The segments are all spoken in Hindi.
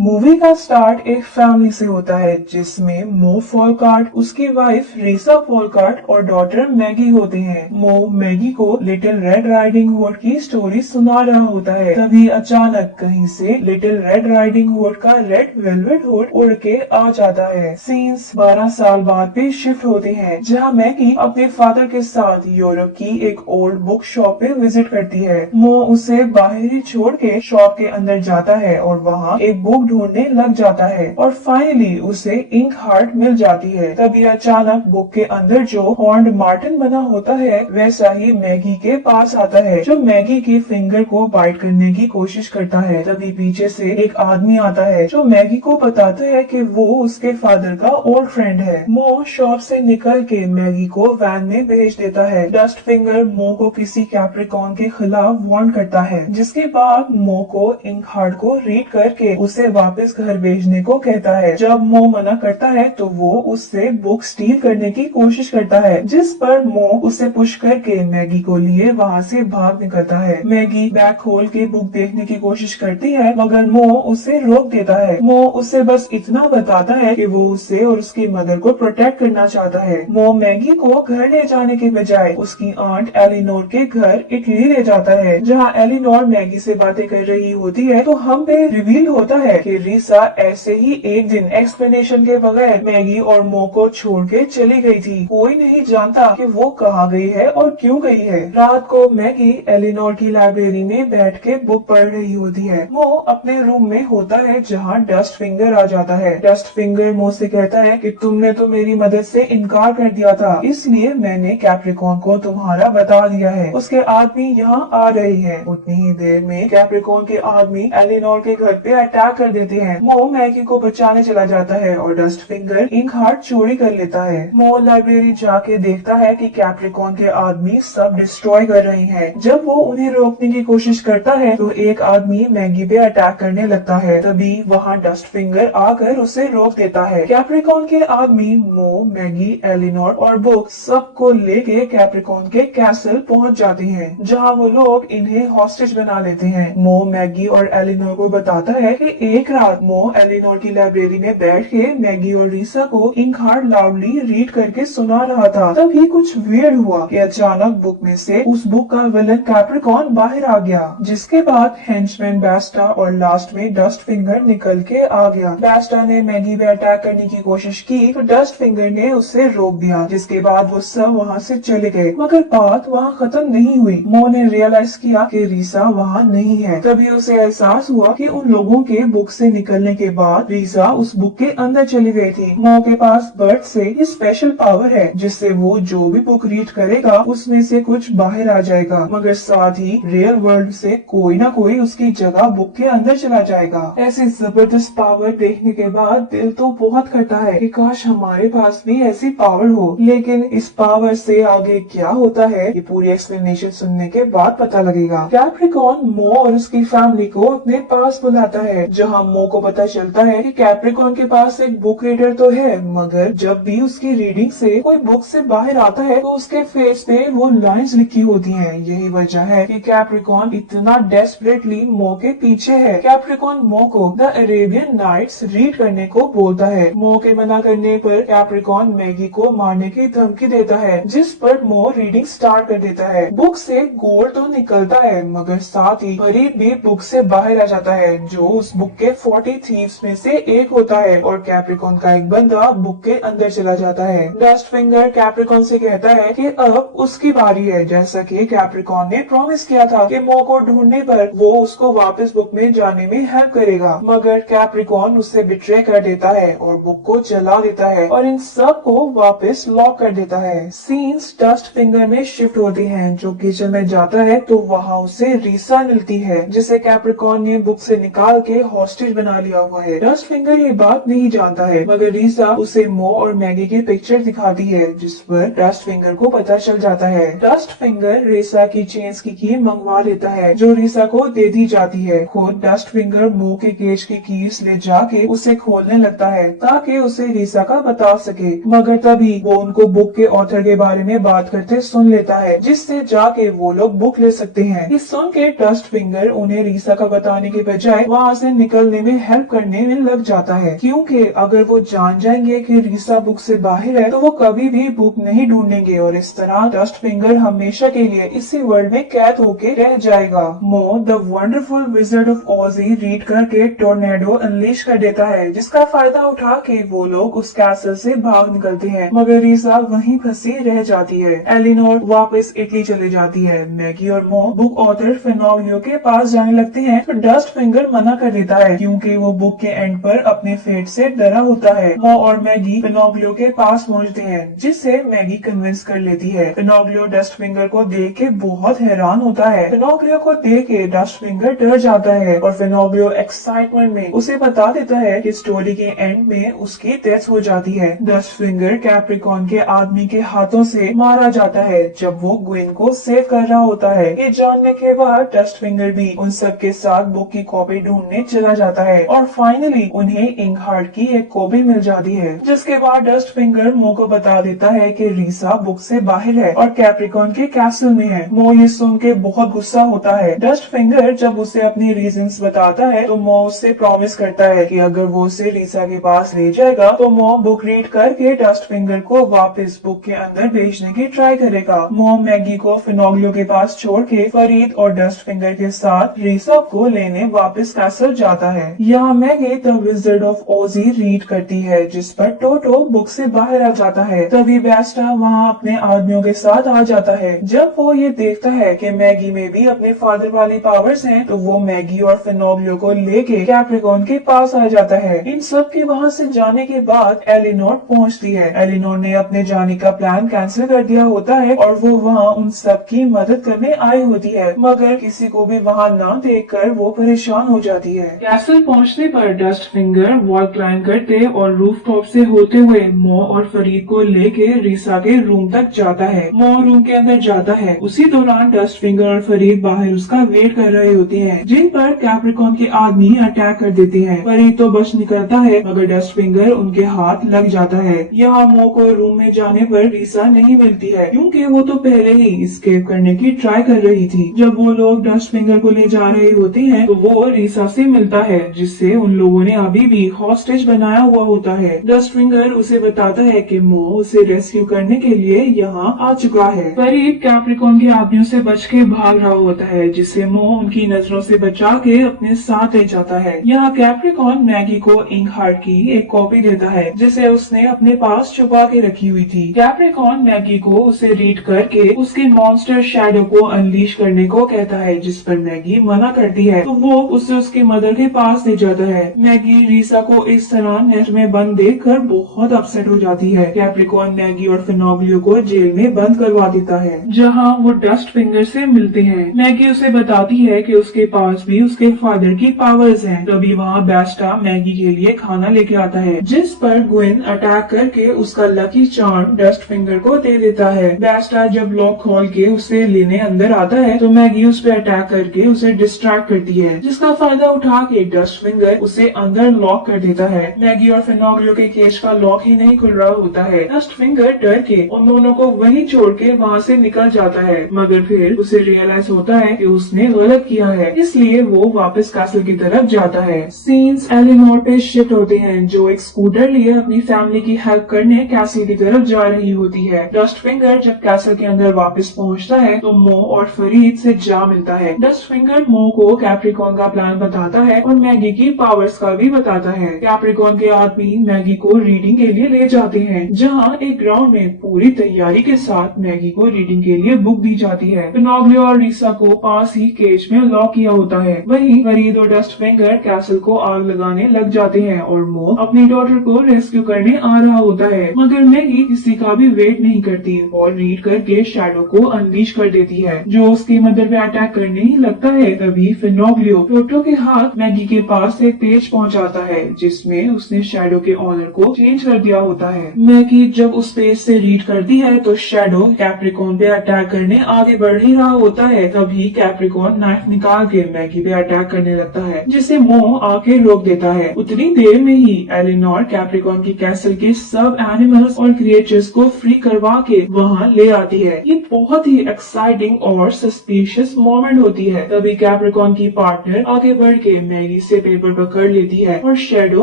मूवी का स्टार्ट एक फैमिली से होता है जिसमें मो फॉलकार्ट, उसकी वाइफ रीसा फॉलकार्ट और डॉटर मैगी होते हैं। मो मैगी को लिटिल रेड राइडिंग हुड की स्टोरी सुना रहा होता है। तभी अचानक कहीं से लिटिल रेड राइडिंग हुड का रेड वेलवेट हुड उड़ के आ जाता है। सीन्स 12 साल बाद पे शिफ्ट होते हैं जहाँ मैगी अपने फादर के साथ यूरोप की एक ओल्ड बुक शॉप पे विजिट करती है। मो उसे बाहर ही छोड़ के शॉप के अंदर जाता है और वहाँ एक बुक ढूंढने लग जाता है और फाइनली उसे इंक हार्ट मिल जाती है। तभी अचानक बुक के अंदर जो हॉर्न्ड मार्टिन बना होता है वैसा ही मैगी के पास आता है जो मैगी की फिंगर को बाइट करने की कोशिश करता है। तभी पीछे से एक आदमी आता है जो मैगी को बताता है कि वो उसके फादर का ओल्ड फ्रेंड है। मो शॉप से निकल के मैगी को वैन में भेज देता है। डस्ट फिंगर मो को किसी कैप्रिकॉर्न के खिलाफ वार्न करता है जिसके बाद मो को इंक हार्ट को रीड करके उसे वापस घर भेजने को कहता है। जब मो मना करता है तो वो उससे बुक स्टील करने की कोशिश करता है जिस पर मो उसे पुश करके मैगी को लिए वहाँ से भाग निकलता है। मैगी बैग खोल के बुक देखने की कोशिश करती है मगर मो उसे रोक देता है। मो उसे बस इतना बताता है कि वो उसे और उसकी मदर को प्रोटेक्ट करना चाहता है। मो मैगी को घर ले जाने के बजाय उसकी आंट एलिनोर के घर इटली ले जाता है जहाँ एलिनोर मैगी से बातें कर रही होती है तो हम पे रिवील होता है कि रीसा ऐसे ही एक दिन एक्सप्लेनेशन के बगैर मैगी और मो को छोड़ के चली गई थी। कोई नहीं जानता कि वो कहाँ गई है और क्यों गई है। रात को मैगी एलिनोर की लाइब्रेरी में बैठ के बुक पढ़ रही होती है। मो अपने रूम में होता है जहाँ डस्ट फिंगर आ जाता है। डस्ट फिंगर मो से कहता है कि तुमने तो मेरी मदद से इनकार कर दिया था इसलिए मैंने कैप्रिकॉर्न को तुम्हारा बता दिया है। उसके आदमी यहाँ आ रहे हैं। उतनी ही देर में कैप्रिकॉर्न के आदमी एलिनोर के घर पे अटैक कर देते हैं। मो मैगी को बचाने चला जाता है और डस्ट फिंगर इंक हार्ट चोरी कर लेता है। मो लाइब्रेरी जाके देखता है कि कैप्रिकॉर्न के आदमी सब डिस्ट्रॉय कर रहे हैं। जब वो उन्हें रोकने की कोशिश करता है तो एक आदमी मैगी पे अटैक करने लगता है। तभी वहाँ डस्ट फिंगर आकर उसे रोक देता है। कैप्रिकॉर्न के आदमी मो, मैगी, एलिनोर और बुक सबको लेके कैप्रिकॉर्न के कैसल पहुँच जाते हैं जहाँ वो लोग इन्हें हॉस्टेज बना लेते हैं। मो मैगी और एलिनोर को बताता है कि एक रात मो एलिनोर की लाइब्रेरी में बैठ के मैगी और रीसा को इंक हार्ट लाउडली रीड करके सुना रहा था। तभी कुछ वियर्ड हुआ कि अचानक बुक में से उस बुक का विलन कैप्रिकॉर्न बाहर आ गया जिसके बाद हेंचमैन बेस्टा और लास्ट में डस्ट फिंगर निकल के आ गया। बेस्टा ने मैगी पे अटैक करने की कोशिश की तो डस्ट फिंगर ने उसे रोक दिया जिसके बाद वो सब वहाँ से चले गए मगर बात वहाँ खत्म नहीं हुई। मो ने रियलाइज किया कि रीसा वहाँ नहीं है। तभी उसे एहसास हुआ कि उन लोगों के बुक से निकलने के बाद रीसा उस बुक के अंदर चली गई थी। मो के पास बर्थ से ये स्पेशल पावर है जिससे वो जो भी बुक रीड करेगा उसमें से कुछ बाहर आ जाएगा मगर साथ ही रियल वर्ल्ड से कोई ना कोई उसकी जगह बुक के अंदर चला जाएगा। ऐसी जबरदस्त पावर देखने के बाद दिल तो बहुत करता है कि काश हमारे पास भी ऐसी पावर हो, लेकिन इस पावर से आगे क्या होता है ये पूरी एक्सप्लेनेशन सुनने के बाद पता लगेगा। कैप्रिकॉर्न मो और उसकी फैमिली को अपने पास बुलाता है जहाँ मो को पता चलता है कि कैप्रिकॉर्न के पास एक बुक रीडर तो है मगर जब भी उसकी रीडिंग से कोई बुक से बाहर आता है तो उसके फेस पे वो लाइंस लिखी होती हैं। यही वजह है कि कैप्रिकॉर्न इतना डेस्परेटली मो के पीछे है। कैप्रिकॉर्न मो को द अरेबियन नाइट्स रीड करने को बोलता है। मो के मना करने पर कैप्रिकॉर्न मैगी को मारने की धमकी देता है जिस पर मो रीडिंग स्टार्ट कर देता है। बुक से गोल्ड तो निकलता है मगर साथ ही गरीब भी बुक से बाहर आ जाता है जो उस बुक के 40 थीव्स में से एक होता है और कैप्रिकॉर्न का एक बंदा बुक के अंदर चला जाता है। डस्ट फिंगर कैप्रिकॉर्न से कहता है कि अब उसकी बारी है जैसा कि कैप्रिकॉर्न ने प्रॉमिस किया था कि मो को ढूंढने पर वो उसको वापस बुक में जाने में हेल्प करेगा मगर कैप्रिकॉर्न उससे बिट्रे कर देता है और बुक को जला देता है और इन सब को वापस लॉक कर देता है। सीन्स डस्ट फिंगर में शिफ्ट होती हैं जो किचन में जाता है तो वहाँ उसे रीसा मिलती है जिसे कैप्रिकॉर्न ने बुक से निकाल के हॉस्टेज बना लिया हुआ है। डस्ट फिंगर ये बात नहीं जानता है मगर रीसा उसे मो और मैगी की पिक्चर दिखाती है जिस पर डस्ट फिंगर को पता चल जाता है। डस्ट फिंगर रीसा की चेन्स की मंगवा लेता है जो रीसा को दे दी जाती है। खुद डस्ट फिंगर मो के केज की कीज ले जाके उसे खोलने लगता है ताकि उसे रीसा का बता सके मगर तभी वो उनको बुक के ऑथर के बारे में बात करते सुन लेता है जिससे जाके वो लोग बुक ले सकते हैं। इस सुन के डस्ट फिंगर उन्हें रीसा का बताने के बजाय वहाँ से निकल निकलने में हेल्प करने में लग जाता है, क्योंकि अगर वो जान जाएंगे कि रीसा बुक से बाहर है तो वो कभी भी बुक नहीं ढूंढेंगे और इस तरह डस्ट फिंगर हमेशा के लिए इसी वर्ल्ड में कैद होके रह जाएगा। मो the wonderful wizard of Aussie read करके टोर्नेडो अनलीश कर देता है, जिसका फायदा उठा के वो लोग उस कैसल से भाग निकलते हैं, मगर रीसा वहीं फंसी रह जाती है। एलिनोर वापस इटली चले जाती है। मैगी और मो बुक ऑथर फिनोग्लियो के पास जाने लगते हैं तो डस्ट फिंगर मना कर देता है, क्योंकि वो बुक के एंड पर अपने फेट से डरा होता है। मो और मैगी फिनोग्लियो के पास पहुंचते हैं, जिससे मैगी कन्विंस कर लेती है। फिनोग्लियो डस्ट फिंगर को देख के बहुत हैरान होता है। फिनोग्लियो को देख के डस्ट फिंगर डर जाता है और फिनोग्लियो एक्साइटमेंट में उसे बता देता है कि स्टोरी के एंड में उसकी डेथ हो जाती है। डस्ट फिंगर कैप्रिकॉन के आदमी के हाथों से मारा जाता है जब वो ग्वेन को सेव कर रहा होता है। ये जानने के बाद डस्ट फिंगर भी उन सब के साथ बुक की कॉपी ढूंढने चला जाता है और फाइनली उन्हें इंकहार्ट की एक कॉपी मिल जाती है, जिसके बाद डस्ट फिंगर मो को बता देता है कि रीसा बुक से बाहर है और कैप्रिकॉन के कैसल में है। मो ये सुन के बहुत गुस्सा होता है। डस्ट फिंगर जब उसे अपनी रीजंस बताता है तो मो उससे प्रॉमिस करता है कि अगर वो उसे रीसा के पास ले जाएगा तो मो बुक रीड करके डस्ट फिंगर को वापस बुक के अंदर भेजने की ट्राई करेगा। मो मैगी को फिनोग्लियो के पास छोड़ के फरीद और डस्ट फिंगर के साथ रीसा को लेने वापस कैसल जाता है। यहाँ Maggi the wizard of Aussie read करती है, जिस पर टोटो बुक से बाहर आ जाता है। तभी बेस्टा वहाँ अपने आदमियों के साथ आ जाता है। जब वो ये देखता है कि मैगी में भी अपने फादर वाली पावर्स हैं, तो वो मैगी और फिनोग्लियो को लेके कैप्रिकॉन के पास आ जाता है। इन सब के वहाँ से जाने के बाद एलिनोर पहुँचती है। एलिनोर ने अपने जाने का प्लान कैंसिल कर दिया होता है और वो वहाँ उन सब की मदद करने आई होती है, मगर किसी को भी वहाँ न देखकर वो परेशान हो जाती है। कैसल पहुँचने पर डस्ट फिंगर वॉल क्लाइंब करते और रूफ टॉप से होते हुए मो और फरीद को लेके रीसा के रूम तक जाता है। मो रूम के अंदर जाता है। उसी दौरान डस्ट फिंगर और फरीद बाहर उसका वेट कर रहे होते हैं, जिन पर कैप्रिकॉन के आदमी अटैक कर देते हैं। फरीद तो बच निकलता है, मगर डस्ट फिंगर उनके हाथ लग जाता है। यहाँ मो को रूम में जाने पर रीसा नहीं मिलती है, क्योंकि वो तो पहले ही एस्केप करने की ट्राई कर रही थी। जब वो लोग डस्ट फिंगर को ले जा रहे होते हैं तो वो रीसा से मिलता है, जिससे उन लोगों ने अभी भी हॉस्टेज बनाया हुआ होता है। डस्ट फिंगर उसे बताता है कि मो उसे रेस्क्यू करने के लिए यहाँ आ चुका है। फरीद कैप्रिकॉन के आदमियों से बच के भाग रहा होता है, जिससे मो उनकी नजरों से बचा के अपने साथ ले जाता है। यहाँ कैप्रिकॉन मैगी को इंकहार्ट की एक कॉपी देता है, जिसे उसने अपने पास छुपा के रखी हुई थी। कैप्रिकॉन मैगी को उसे रीड करके उसके मॉन्स्टर शैडो को अनलीश करने को कहता है, जिस पर मैगी मना करती है, तो वो उसे उसकी मदर के पास ले जाता है। मैगी रीसा को इस तरह नेट में बंद देखकर बहुत अपसेट हो जाती है। कैप्रिकॉन मैगी और फिनोग्लियो को जेल में बंद करवा देता है, जहाँ वो डस्ट फिंगर से मिलते हैं। मैगी उसे बताती है कि उसके पास भी उसके फादर की पावर्स हैं। तभी वहाँ बेस्टा मैगी के लिए खाना लेके आता है, जिस पर ग्वेन अटैक करके उसका लकी चार्म डस्ट फिंगर को दे देता है। बेस्टा जब लॉक खोल के उसे लेने अंदर आता है तो मैगी उस पर अटैक करके उसे डिस्ट्रैक्ट करती है, जिसका फायदा उठा के डस्ट फिंगर उसे अंदर लॉक कर देता है। मैगी और फिनोग्लियो के केज का लॉक ही नहीं खुल रहा होता है। डस्ट फिंगर डर के उन दोनों को वहीं छोड़ के वहाँ से निकल जाता है, मगर फिर उसे रियलाइज होता है कि उसने गलत किया है, इसलिए वो वापस कैसल की तरफ जाता है। सीन्स एलिनोर पे शिफ्ट होते हैं, जो एक स्कूटर लिए अपनी फैमिली की हेल्प करने कैसल की तरफ जा रही होती है। डस्ट फिंगर जब कैसल के अंदर वापस पहुँचता है तो मो और फरीद से जा मिलता है। डस्ट फिंगर मो को कैप्रिकॉन का प्लान बताता है और मैगी की पावर्स का भी बताता है। कैप्रिकॉन के आदमी मैगी को रीडिंग के लिए ले जाते हैं, जहाँ एक ग्राउंड में पूरी तैयारी के साथ मैगी को रीडिंग के लिए बुक दी जाती है। फिनोग्लियो और रीसा को पास ही केज में लॉक किया होता है। वहीं फरीद और डस्ट फिंगर कैसल को आग लगाने लग जाते हैं और मो अपनी डॉटर को रेस्क्यू करने आ रहा होता है, मगर मैगी किसी का भी वेट नहीं करती और रीड करके शैडो को अनलीश कर देती है, जो उसकी मदर पे अटैक करने ही लगता है। तभी फिनोग्लियो टोटो के हाथ मैगी के पास एक पेज पहुंचाता है, जिसमें उसने शैडो के ऑनर को चेंज कर दिया होता है। मैगी जब उस पेज से रीड करती है तो शैडो कैप्रिकॉन पे अटैक करने आगे बढ़ ही रहा होता है। तभी कैप्रिकॉन नाइफ निकाल के मैगी पे अटैक करने लगता है, जिसे मो आके रोक देता है। उतनी देर में ही एलिनोर कैप्रिकॉन की कैसल के सब एनिमल्स और क्रिएचर्स को फ्री करवा के वहाँ ले आती है। ये बहुत ही एक्साइटिंग और सस्पिशियस मोमेंट होती है। तभी कैप्रिकॉन की पार्टनर आगे बढ़ के मैगी से पेपर पकड़ लेती है और शैडो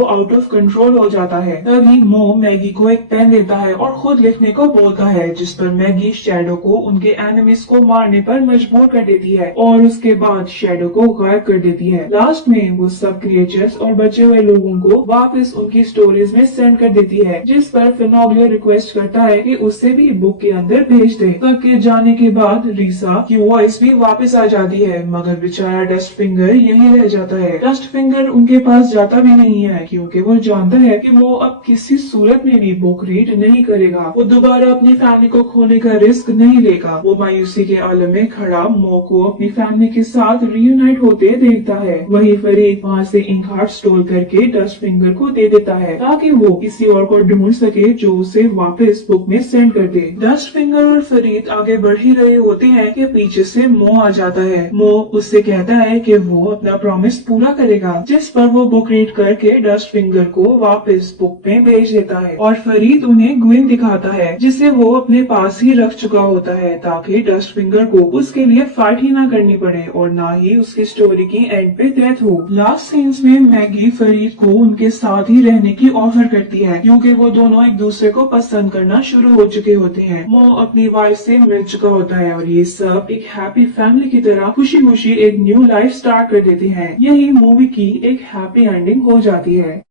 आउट ऑफ कंट्रोल हो जाता है। तभी मो मैगी को एक पेन देता है और खुद लिखने को बोलता है, जिस पर मैगी शैडो को उनके एनिमीज को मारने पर मजबूर कर देती है और उसके बाद शैडो को गायब कर देती है। लास्ट में वो सब क्रिएचर्स और बचे हुए लोगों को वापस उनकी स्टोरीज में सेंड कर देती है, जिस पर फिनोलियो रिक्वेस्ट करता है कि उससे भी बुक के अंदर भेज दे। सबके जाने के बाद रीसा की वॉइस भी वापस आ जाती है, मगर बेचारा डस्ट फिंगर यहीं रह जाता है। डस्ट फिंगर उनके पास जाता भी नहीं है क्योंकि वो जानता है कि वो अब किसी सूरत में भी बुक रीड नहीं करेगा। वो दोबारा अपनी फैमिली को खोने का रिस्क नहीं लेगा। वो मायूसी के आलम में खड़ा मो को अपनी फैमिली के साथ रीयूनाइट होते देखता है। वही फरीद वहाँ से इंक हार्ट स्टोल करके डस्ट फिंगर को दे देता है ताकि वो किसी और को ढूंढ सके जो उसे वापस बुक में सेंड कर दे। डस्ट फिंगर और फरीद आगे बढ़ ही रहे होते हैं कि पीछे से मो आ जाता है। मो उससे कहता है कि वो अपना प्रॉमिस पूरा करेगा, जिस पर वो बुक रीड करके डस्ट फिंगर को वापस बुक में भेज देता है और फरीद उन्हें ग्विन दिखाता है, जिसे वो अपने पास ही रख चुका होता है ताकि डस्ट फिंगर को उसके लिए फाइट ही ना करनी पड़े और ना ही उसकी स्टोरी की एंड पे डेथ हो। लास्ट सीन्स में मैगी फरीद को उनके साथ ही रहने की ऑफर करती है क्योंकि वो दोनों एक दूसरे को पसंद करना शुरू हो चुके होते हैं। मो अपनी वाइफ से मिल चुका होता है और ये सब एक हैप्पी फैमिली की तरह खुशी खुशी एक न्यू लाइफ स्टार्ट कर देते हैं। यही मूवी की एक हैप्पी एंडिंग हो जाती है।